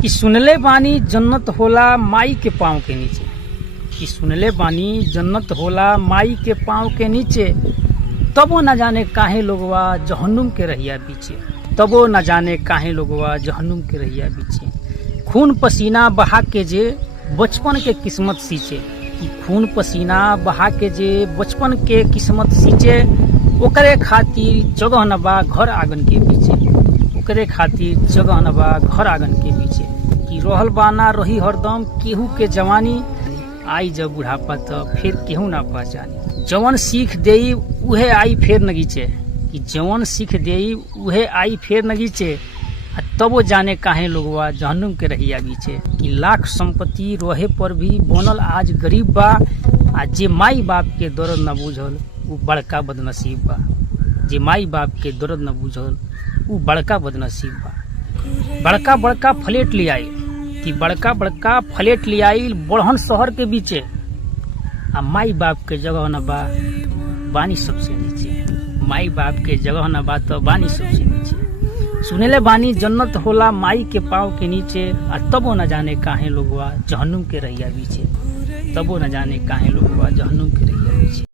कि सुनले बानी जन्नत होला माई के पाँव के नीचे, कि सुनले बानी जन्नत होला माई के पाँव के नीचे, तबो न जाने काहे लोगवा जहन्नुम के रहिया बीचे, तबो न जाने काहे लोगवा जहन्नुम के रहिया बीचे। खून पसीना बहा के जे बचपन के किस्मत सींचे, कि खून पसीना बहा के जे बचपन के किस्मत सींचे, ओकरे खातिर जगह न बा घर आंगन के पीछे, ओकरे खातिर जगह न बा घर आंगन के पीछे। कि रहल बाना रही हरदम केहू के जवानी, आई जब बुढ़ापा तो फिर केहू ना पहचानी। जवन सीख देई उहे आई फेर नगीचे, कि जवन सीख देई उहे आई फेर नगीचे, तबो जाने काहे लोगवा जहन्नुम के रहिया बीचे। कि लाख संपत्ति रहे पर भी बनल आज गरीब बा, आ जे माई बाप के दर्द न बुझल वो बड़का बदनसीब बा, जे माई बाप के दर्द न बुझल वो बड़का बदनसीब बा। बड़का बड़का फ्लैट ले आई, कि बड़का बड़का फ्लैट ले आई बड़हन शहर के बीचे, आ माई बाप के जगह न बा बानी सबसे नीचे, माई बाप के जगह न बा तो बानी सबसे नीचे। सुनेले बानी जन्नत होला माई के पाँव के नीचे, आ तबो न जाने काहे लोगवा जहन्नुम के रहिया बीचे, तबो न जाने काहे लोगवा जहन्नुम के रहिया बीचे।